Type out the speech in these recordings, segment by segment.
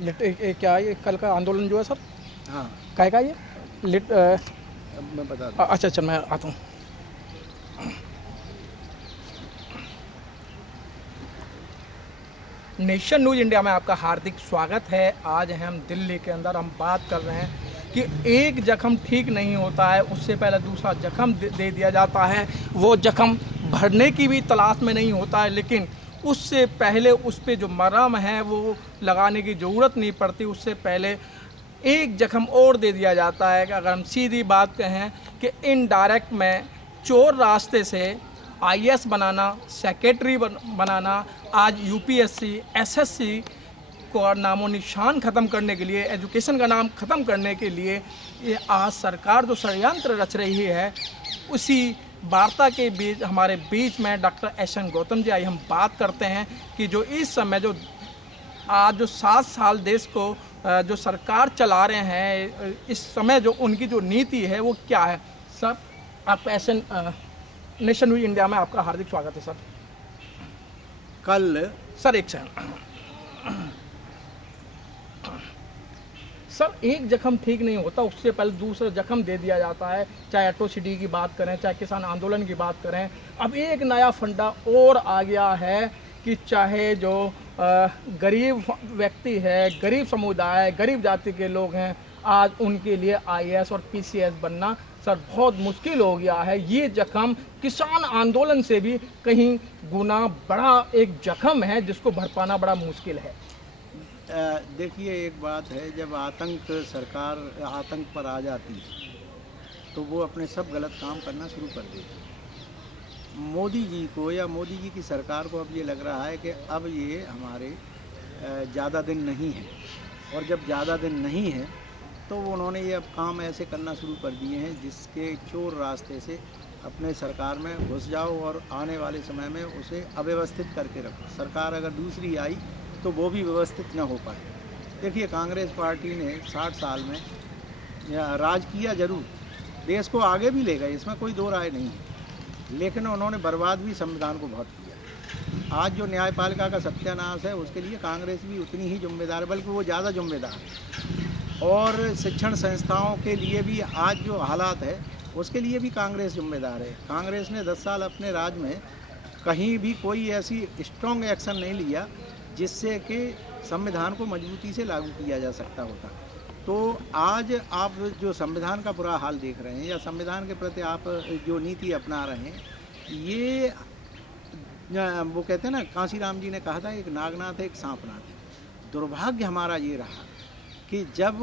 क्या ये कल का आंदोलन जो है सर, हाँ, काय का ये लिट अब मैं बता दूँ। अच्छा अच्छा, मैं आता हूँ। नेशन न्यूज़ इंडिया में आपका हार्दिक स्वागत है। आज हम दिल्ली के अंदर हम बात कर रहे हैं कि एक जख्म ठीक नहीं होता है, उससे पहले दूसरा जख्म दे दिया जाता है। वो जख्म भरने की भी तलाश में नहीं होता है, लेकिन उससे पहले उस पर जो मरहम है वो लगाने की ज़रूरत नहीं पड़ती। उससे पहले एक जख्म और दे दिया जाता है। कि अगर हम सीधी बात कहें कि इनडायरेक्ट में चोर रास्ते से आईएएस बनाना, सेक्रेटरी बनाना, आज यूपीएससी, एसएससी को नामो निशान ख़त्म करने के लिए, एजुकेशन का नाम ख़त्म करने के लिए ये आज सरकार जो षड्यंत्र रच रही है, उसी वार्ता के बीच हमारे बीच में डॉक्टर एस.एन. गौतम जी आई। हम बात करते हैं कि जो इस समय जो आज जो 7 साल देश को जो सरकार चला रहे हैं, इस समय जो उनकी जो नीति है वो क्या है। सर, आप एस.एन. नेशन न्यूज़ इंडिया में आपका हार्दिक स्वागत है सर। कल सर एक सेकंड सर, एक जख्म ठीक नहीं होता, उससे पहले दूसरा जख्म दे दिया जाता है। चाहे एट्रोसिटी की बात करें, चाहे किसान आंदोलन की बात करें, अब एक नया फंडा और आ गया है कि चाहे जो गरीब व्यक्ति है, गरीब समुदाय, गरीब जाति के लोग हैं, आज उनके लिए आईएएस और पीसीएस बनना सर बहुत मुश्किल हो गया है। ये जख्म किसान आंदोलन से भी कहीं गुना बड़ा एक जख्म है, जिसको भर पाना बड़ा मुश्किल है। देखिए, एक बात है, जब सरकार आतंक पर आ जाती है तो वो अपने सब गलत काम करना शुरू कर देती है। मोदी जी को या मोदी जी की सरकार को अब ये लग रहा है कि अब ये हमारे ज़्यादा दिन नहीं है, और जब ज़्यादा दिन नहीं है तो उन्होंने ये अब काम ऐसे करना शुरू कर दिए हैं जिसके चोर रास्ते से अपने सरकार में घुस जाओ और आने वाले समय में उसे अव्यवस्थित करके रखो। सरकार अगर दूसरी आई तो वो भी व्यवस्थित न हो पाए। देखिए, कांग्रेस पार्टी ने 60 साल में राज किया, जरूर देश को आगे भी ले गए, इसमें कोई दो राय नहीं है, लेकिन उन्होंने बर्बाद भी संविधान को बहुत किया। आज जो न्यायपालिका का सत्यानाश है उसके लिए कांग्रेस भी उतनी ही जिम्मेदार है, बल्कि वो ज़्यादा जिम्मेदार है। और शिक्षण संस्थाओं के लिए भी आज जो हालात है उसके लिए भी कांग्रेस जिम्मेदार है। कांग्रेस ने 10 साल अपने राज में कहीं भी कोई ऐसी स्ट्रॉन्ग एक्शन नहीं लिया जिससे कि संविधान को मजबूती से लागू किया जा सकता होता। तो आज आप जो संविधान का बुरा हाल देख रहे हैं या संविधान के प्रति आप जो नीति अपना रहे हैं, ये वो कहते हैं ना, कांशीराम जी ने कहा था, एक नागनाथ है, एक सांपनाथ है। दुर्भाग्य हमारा ये रहा कि जब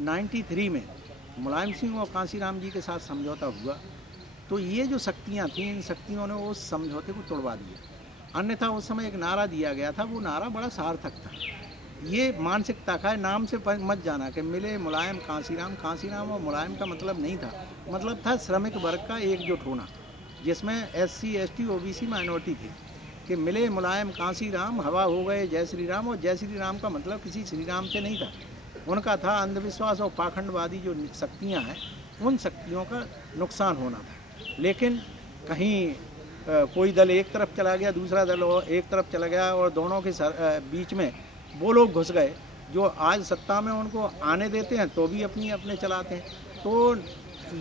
93 में मुलायम सिंह और कांशीराम जी के साथ समझौता हुआ तो ये जो शक्तियाँ थीं, इन शक्तियों ने उस समझौते को तोड़वा दिया। अन्यथा उस समय एक नारा दिया गया था, वो नारा बड़ा सार्थक था। ये मानसिकता का है, नाम से मत जाना कि मिले मुलायम कांशीराम। कांशीराम और मुलायम का मतलब नहीं था, मतलब था श्रमिक वर्ग का एकजुट होना, जिसमें SC ST OBC माइनॉरिटी थी। कि मिले मुलायम कांशीराम, हवा हो गए जय श्री राम। और जय श्री राम का मतलब किसी श्री राम से नहीं था, उनका था अंधविश्वास और पाखंडवादी जो शक्तियाँ हैं, उन शक्तियों का नुकसान होना था। लेकिन कहीं कोई दल एक तरफ चला गया, दूसरा दल और एक तरफ चला गया, और दोनों के बीच में वो लोग घुस गए जो आज सत्ता में उनको आने देते हैं तो भी अपनी अपने चलाते हैं। तो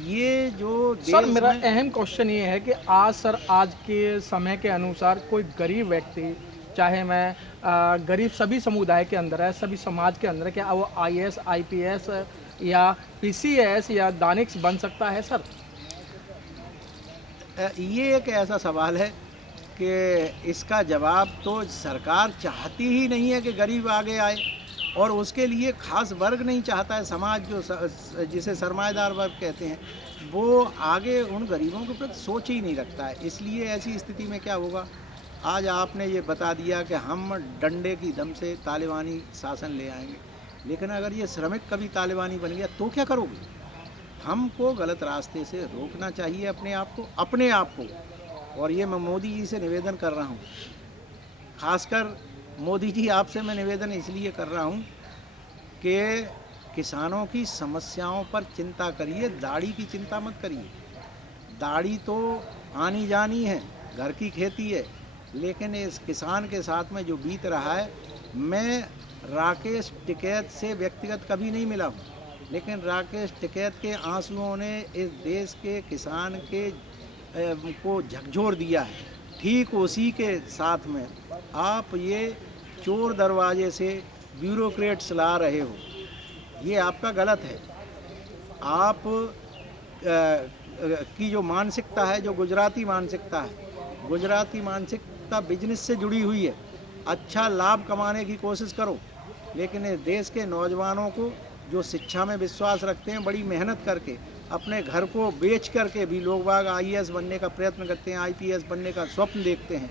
ये जो सर, मेरा अहम क्वेश्चन ये है कि आज के समय के अनुसार कोई गरीब व्यक्ति, चाहे मैं गरीब सभी समुदाय के अंदर है, सभी समाज के अंदर है, क्या वो आईएएस, आईपीएस या पीसीएस या दानिश बन सकता है सर? ये एक ऐसा सवाल है कि इसका जवाब तो सरकार चाहती ही नहीं है कि गरीब आगे आए, और उसके लिए खास वर्ग नहीं चाहता है। समाज जो जिसे सरमाएदार वर्ग कहते हैं, वो आगे उन गरीबों के प्रति सोच ही नहीं रखता है। इसलिए ऐसी स्थिति में क्या होगा, आज आपने ये बता दिया कि हम डंडे की दम से तालिबानी शासन ले आएंगे, लेकिन अगर ये श्रमिक कभी तालिबानी बन गया तो क्या करोगे? हमको गलत रास्ते से रोकना चाहिए अपने आप को। और ये मैं मोदी जी से निवेदन कर रहा हूँ, खासकर मोदी जी, आपसे मैं निवेदन इसलिए कर रहा हूँ कि किसानों की समस्याओं पर चिंता करिए, दाढ़ी की चिंता मत करिए। दाढ़ी तो आनी जानी है, घर की खेती है, लेकिन इस किसान के साथ में जो बीत रहा है मैं राकेश टिकैत से व्यक्तिगत कभी नहीं मिला हूँ, लेकिन राकेश टिकैत के आंसुओं ने इस देश के किसान के को झकझोर दिया है। ठीक उसी के साथ में आप ये चोर दरवाजे से ब्यूरोक्रेट्स ला रहे हो, ये आपका गलत है। आप की जो मानसिकता है, जो गुजराती मानसिकता है, गुजराती मानसिकता बिजनेस से जुड़ी हुई है। अच्छा लाभ कमाने की कोशिश करो, लेकिन इस देश के नौजवानों को जो शिक्षा में विश्वास रखते हैं, बड़ी मेहनत करके अपने घर को बेच करके भी लोग बाग आईएएस बनने का प्रयत्न करते हैं, आईपीएस बनने का स्वप्न देखते हैं,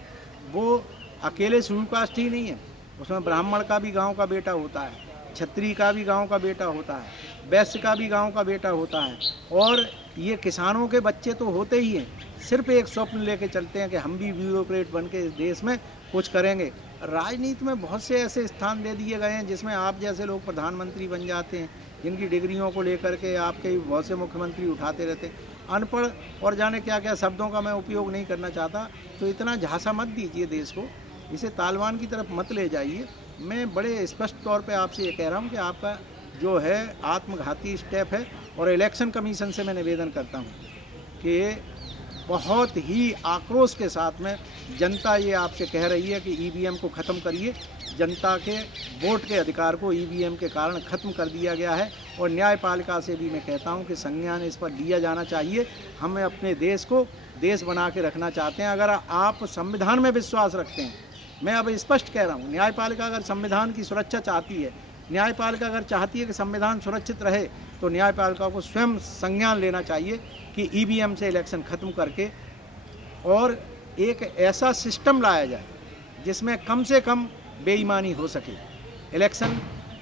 वो अकेले शेड्यूल कास्ट ही नहीं है। उसमें ब्राह्मण का भी गांव का बेटा होता है, छत्री का भी गांव का बेटा होता है, वैश्य का भी गांव का बेटा होता है, और ये किसानों के बच्चे तो होते ही हैं। सिर्फ एक स्वप्न लेके चलते हैं कि हम भी ब्यूरोक्रेट बन के इस देश में कुछ करेंगे। राजनीति में बहुत से ऐसे स्थान दे दिए गए हैं जिसमें आप जैसे लोग प्रधानमंत्री बन जाते हैं, जिनकी डिग्रियों को लेकर के आपके बहुत से मुख्यमंत्री उठाते रहते हैं। अनपढ़ और जाने क्या क्या शब्दों का मैं उपयोग नहीं करना चाहता, तो इतना झांसा मत दीजिए देश को, इसे तालिबान की तरफ मत ले जाइए। मैं बड़े स्पष्ट तौर पे आपसे ये कह रहा हूँ कि आपका जो है आत्मघाती स्टेप है, और इलेक्शन कमीशन से मैं निवेदन करता हूँ कि बहुत ही आक्रोश के साथ में जनता ये आपसे कह रही है कि ईवीएम को ख़त्म करिए। जनता के वोट के अधिकार को ईवीएम के कारण ख़त्म कर दिया गया है, और न्यायपालिका से भी मैं कहता हूं कि संज्ञान इस पर लिया जाना चाहिए। हमें अपने देश को देश बना के रखना चाहते हैं। अगर आप संविधान में विश्वास रखते हैं, मैं अब स्पष्ट कह रहा हूँ, न्यायपालिका अगर संविधान की सुरक्षा चाहती है, न्यायपालिका अगर चाहती है कि संविधान सुरक्षित रहे, तो न्यायपालिका को स्वयं संज्ञान लेना चाहिए कि ईवीएम से इलेक्शन ख़त्म करके और एक ऐसा सिस्टम लाया जाए जिसमें कम से कम बेईमानी हो सके। इलेक्शन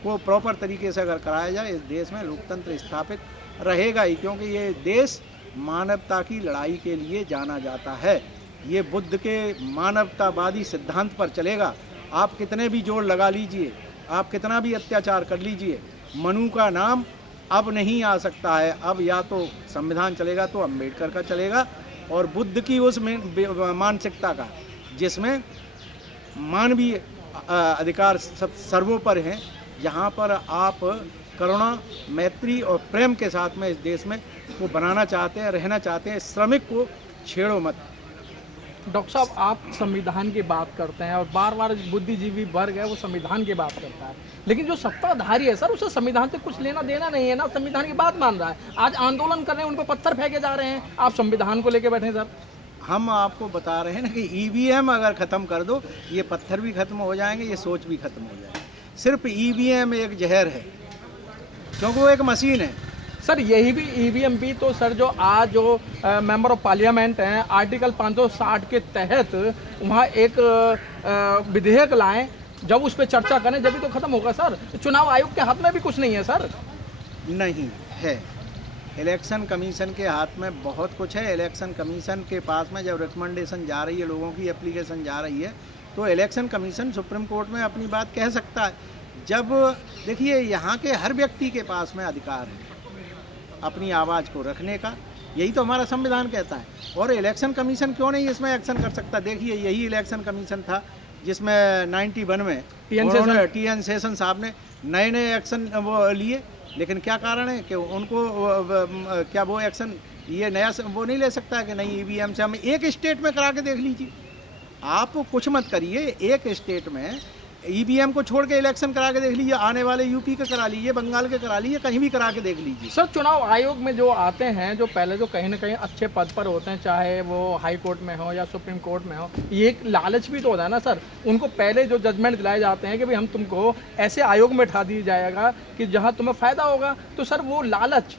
को प्रॉपर तरीके से अगर कराया जाए, इस देश में लोकतंत्र स्थापित रहेगा ही, क्योंकि ये देश मानवता की लड़ाई के लिए जाना जाता है। ये बुद्ध के मानवतावादी सिद्धांत पर चलेगा। आप कितने भी जोर लगा लीजिए, आप कितना भी अत्याचार कर लीजिए, मनु का नाम अब नहीं आ सकता है। अब या तो संविधान चलेगा तो अम्बेडकर का चलेगा, और बुद्ध की उस मानसिकता का जिसमें मानवीय अधिकार सब सर्वोपरि हैं, जहाँ पर आप करुणा, मैत्री और प्रेम के साथ में इस देश में को बनाना चाहते हैं, रहना चाहते हैं। श्रमिक को छेड़ो मत। डॉक्टर साहब, आप संविधान की बात करते हैं और बार बार बुद्धिजीवी वर्ग है वो संविधान की बात करता है, लेकिन जो सत्ताधारी है सर, उसे संविधान से कुछ लेना देना नहीं है ना, संविधान की बात मान रहा है। आज आंदोलन कर रहे हैं, उनको पत्थर फेंके जा रहे हैं, आप संविधान को लेके बैठे हैं। सर, हम आपको बता रहे हैं ना कि ईवीएम अगर ख़त्म कर दो, ये पत्थर भी खत्म हो जाएंगे, ये सोच भी खत्म हो जाएगी। सिर्फ ईवीएम एक जहर है, क्योंकि वो एक मशीन है। सर, यही भी ईवीएम भी तो सर, जो आज जो मेंबर ऑफ पार्लियामेंट हैं, आर्टिकल 560 के तहत वहाँ एक विधेयक लाएं, जब उस पर चर्चा करें जब भी तो खत्म होगा। सर, चुनाव आयोग के हाथ में भी कुछ नहीं है। सर, नहीं है, इलेक्शन कमीशन के हाथ में बहुत कुछ है। इलेक्शन कमीशन के पास में जब रिकमेंडेशन जा रही है, लोगों की एप्लीकेशन जा रही है, तो इलेक्शन कमीशन सुप्रीम कोर्ट में अपनी बात कह सकता है। जब देखिए, यहाँ के हर व्यक्ति के पास में अधिकार है अपनी आवाज़ को रखने का, यही तो हमारा संविधान कहता है। और इलेक्शन कमीशन क्यों नहीं इसमें एक्शन कर सकता? देखिए, यही इलेक्शन कमीशन था जिसमें 91 में टी.एन. शेषन साहब ने नए नए एक्शन वो लिए, लेकिन क्या कारण है कि उनको क्या वो एक्शन ये नया वो नहीं ले सकता है कि नहीं ईवीएम से हम एक स्टेट में करा के देख लीजिए। आप कुछ मत करिए, एक स्टेट में ईवीएम को छोड़ के इलेक्शन करा के देख लीजिए, आने वाले यूपी के करा लीजिए, बंगाल के करा लीजिए, कहीं भी करा के देख लीजिए। सर, चुनाव आयोग में जो आते हैं, जो पहले जो कहीं ना कहीं अच्छे पद पर होते हैं, चाहे वो हाई कोर्ट में हो या सुप्रीम कोर्ट में हो, ये एक लालच भी तो होता है ना सर। उनको पहले जो जजमेंट दिलाए जाते हैं कि भाई हम तुमको ऐसे आयोग में बैठा दिया जाएगा कि जहाँ तुम्हें फ़ायदा होगा, तो सर वो लालच।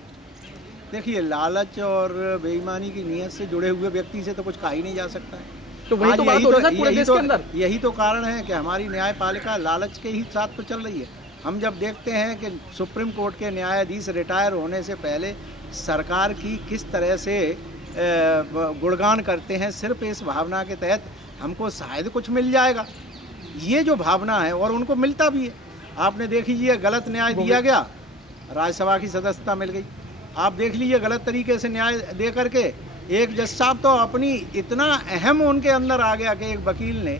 देखिए, लालच और बेईमानी की नीयत से जुड़े हुए व्यक्ति से तो कुछ कहा ही नहीं जा सकता है। तो वही तो बात हो रही है पूरे देश के अंदर। यही तो कारण है कि हमारी न्यायपालिका लालच के ही साथ तो चल रही है। हम जब देखते हैं कि सुप्रीम कोर्ट के न्यायाधीश रिटायर होने से पहले सरकार की किस तरह से गुणगान करते हैं, सिर्फ इस भावना के तहत हमको शायद कुछ मिल जाएगा, ये जो भावना है, और उनको मिलता भी है। आपने देख लीजिए, गलत न्याय दिया गया, राज्यसभा की सदस्यता मिल गई। आप देख लीजिए, गलत तरीके से न्याय दे करके एक जज साहब तो अपनी इतना अहम उनके अंदर आ गया कि एक वकील ने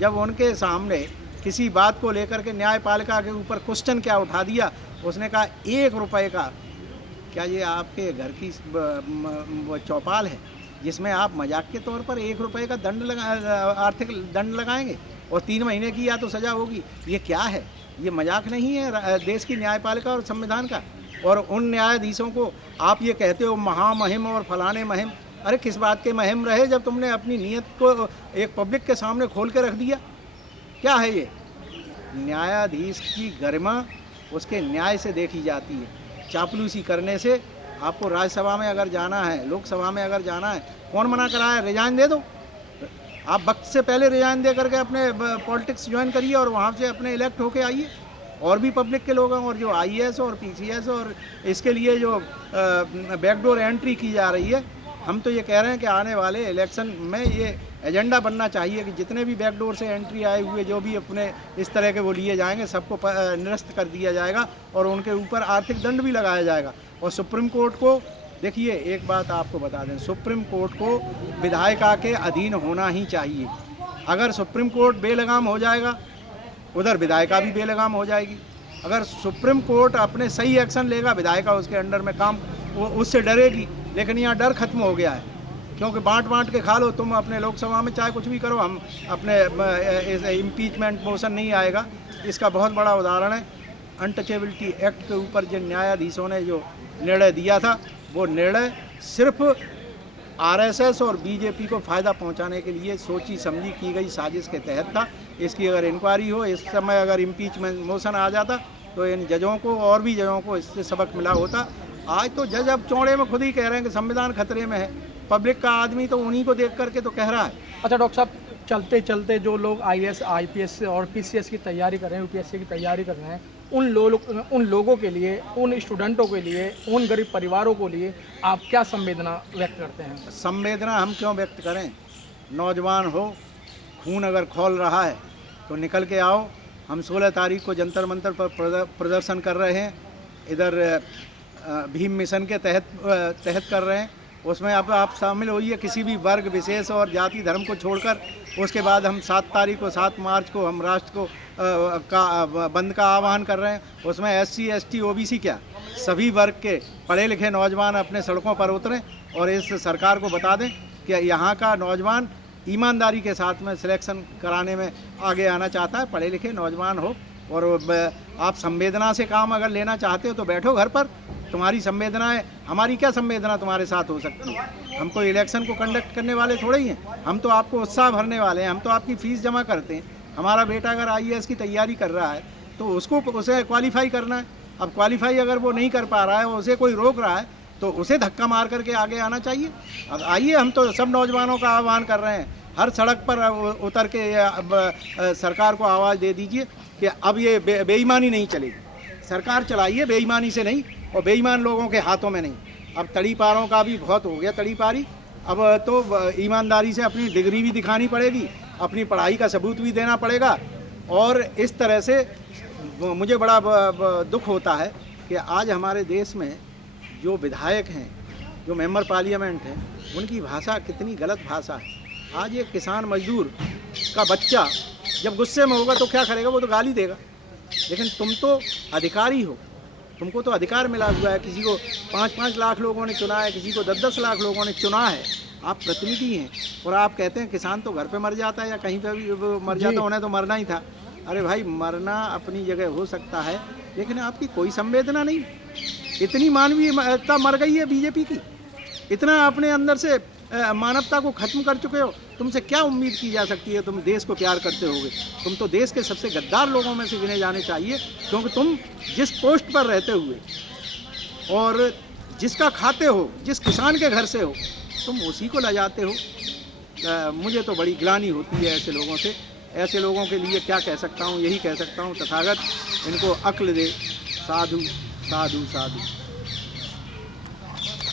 जब उनके सामने किसी बात को लेकर के न्यायपालिका के ऊपर क्वेश्चन क्या उठा दिया, उसने कहा 1 रुपए का, क्या ये आपके घर की वो चौपाल है जिसमें आप मजाक के तौर पर 1 रुपए का दंड आर्थिक दंड लगाएंगे और 3 महीने की या तो सज़ा होगी? ये क्या है? ये मजाक नहीं है देश की न्यायपालिका और संविधान का। और उन न्यायाधीशों को आप ये कहते हो महामहिम और फलाने महिम, अरे किस बात के महिम रहे जब तुमने अपनी नीयत को एक पब्लिक के सामने खोल के रख दिया? क्या है ये? न्यायाधीश की गरिमा उसके न्याय से देखी जाती है। चापलूसी करने से आपको राज्यसभा में अगर जाना है, लोकसभा में अगर जाना है, कौन मना करा है? रिजाइन दे दो। आप वक्त से पहले रिजाइन दे करके अपने पॉलिटिक्स ज्वाइन करिए और वहाँ से अपने इलेक्ट होके आइए। और भी पब्लिक के लोग हैं, और जो आईएएस और पीसीएस और इसके लिए जो बैकडोर एंट्री की जा रही है, हम तो ये कह रहे हैं कि आने वाले इलेक्शन में ये एजेंडा बनना चाहिए कि जितने भी बैकडोर से एंट्री आए हुए जो भी अपने इस तरह के वो लिए जाएंगे, सबको निरस्त कर दिया जाएगा और उनके ऊपर आर्थिक दंड भी लगाया जाएगा। और सुप्रीम कोर्ट को देखिए, एक बात आपको बता दें, सुप्रीम कोर्ट को विधायिका के अधीन होना ही चाहिए। अगर सुप्रीम कोर्ट बेलगाम हो जाएगा, उधर विधायिका भी बेलगाम हो जाएगी। अगर सुप्रीम कोर्ट अपने सही एक्शन लेगा, विधायिका उसके अंडर में काम उससे डरेगी। लेकिन यहाँ डर खत्म हो गया है, क्योंकि बांट के खा लो तुम अपने लोकसभा में, चाहे कुछ भी करो, हम अपने इम्पीचमेंट मोशन नहीं आएगा। इसका बहुत बड़ा उदाहरण है अनटचेबिलिटी एक्ट के ऊपर जिन न्यायाधीशों ने जो निर्णय दिया था, वो निर्णय सिर्फ आरएसएस और बीजेपी को फ़ायदा पहुंचाने के लिए सोची समझी की गई साजिश के तहत था। इसकी अगर इंक्वायरी हो, इस समय अगर इम्पीचमेंट मोशन आ जाता, तो इन जजों को और भी जजों को इससे सबक मिला होता। आज तो जज अब चौड़े में खुद ही कह रहे हैं कि संविधान खतरे में है। पब्लिक का आदमी तो उन्हीं को देख करके तो कह रहा है। अच्छा डॉक्टर साहब, चलते चलते जो लोग आईएएस, आईपीएस और पीसीएस की तैयारी कर रहे हैं, यूपीएससी की तैयारी कर रहे हैं, उन लोगों के लिए, उन स्टूडेंटों के लिए, उन गरीब परिवारों के लिए आप क्या संवेदना व्यक्त करते हैं? संवेदना हम क्यों व्यक्त करें? नौजवान हो, खून अगर खौल रहा है तो निकल के आओ। हम 16 तारीख को जंतर मंतर पर प्रदर्शन कर रहे हैं। इधर भीम मिशन के तहत कर रहे हैं। उसमें अब आप शामिल होइए, किसी भी वर्ग विशेष और जाति धर्म को छोड़कर। उसके बाद हम 7 मार्च को हम राष्ट्र को बंद का आह्वान कर रहे हैं। उसमें SC ST OBC क्या, सभी वर्ग के पढ़े लिखे नौजवान अपने सड़कों पर उतरें और इस सरकार को बता दें कि यहाँ का नौजवान ईमानदारी के साथ में सिलेक्शन कराने में आगे आना चाहता है। पढ़े लिखे नौजवान हो और आप संवेदना से काम अगर लेना चाहते हो तो बैठो घर पर। तुम्हारी संवेदनाएं, हमारी क्या संवेदना तुम्हारे साथ हो सकती है? हम कोई इलेक्शन को कंडक्ट करने वाले थोड़े ही हैं। हम तो आपको उत्साह भरने वाले हैं, हम तो आपकी फ़ीस जमा करते हैं। हमारा बेटा अगर IAS की तैयारी कर रहा है तो उसे क्वालिफाई करना है। अब क्वालिफाई अगर वो नहीं कर पा रहा है और उसे कोई रोक रहा है तो उसे धक्का मार करके आगे आना चाहिए। अब आइए, हम तो सब नौजवानों का आह्वान कर रहे हैं, हर सड़क पर उतर के सरकार को आवाज़ दे दीजिए कि अब ये बेईमानी नहीं चलेगी। सरकार चलाइए, बेईमानी से नहीं, और बेईमान लोगों के हाथों में नहीं। अब तड़ी पारों का भी बहुत हो गया, तड़ी पारी। अब तो ईमानदारी से अपनी डिग्री भी दिखानी पड़ेगी, अपनी पढ़ाई का सबूत भी देना पड़ेगा। और इस तरह से मुझे बड़ा दुख होता है कि आज हमारे देश में जो विधायक हैं, जो मेंबर पार्लियामेंट हैं, उनकी भाषा कितनी गलत भाषा है। आज ये किसान मजदूर का बच्चा जब गुस्से में होगा तो क्या करेगा? वो तो गाली देगा। लेकिन तुम तो अधिकारी हो, तुमको तो अधिकार मिला हुआ है। किसी को 5-5 लाख लोगों ने चुना है, किसी को 10-10 लाख लोगों ने चुना है। आप प्रतिनिधि हैं और आप कहते हैं किसान तो घर पे मर जाता है या कहीं पे भी मर जाता, उन्हें तो मरना ही था। अरे भाई, मरना अपनी जगह हो सकता है, लेकिन आपकी कोई संवेदना नहीं। इतनी मानवीयता मर गई है बीजेपी की, इतना अपने अंदर से मानवता को खत्म कर चुके हो। तुमसे क्या उम्मीद की जा सकती है? तुम देश को प्यार करते होगे। तुम तो देश के सबसे गद्दार लोगों में से गिने जाने चाहिए, क्योंकि तुम जिस पोस्ट पर रहते हुए और जिसका खाते हो, जिस किसान के घर से हो, तुम उसी को लजाते हो। मुझे तो बड़ी ग्लानि होती है ऐसे लोगों से। ऐसे लोगों के लिए क्या कह सकता हूँ? यही कह सकता हूँ, तथागत इनको अक्ल दे। साधु साधु साधु।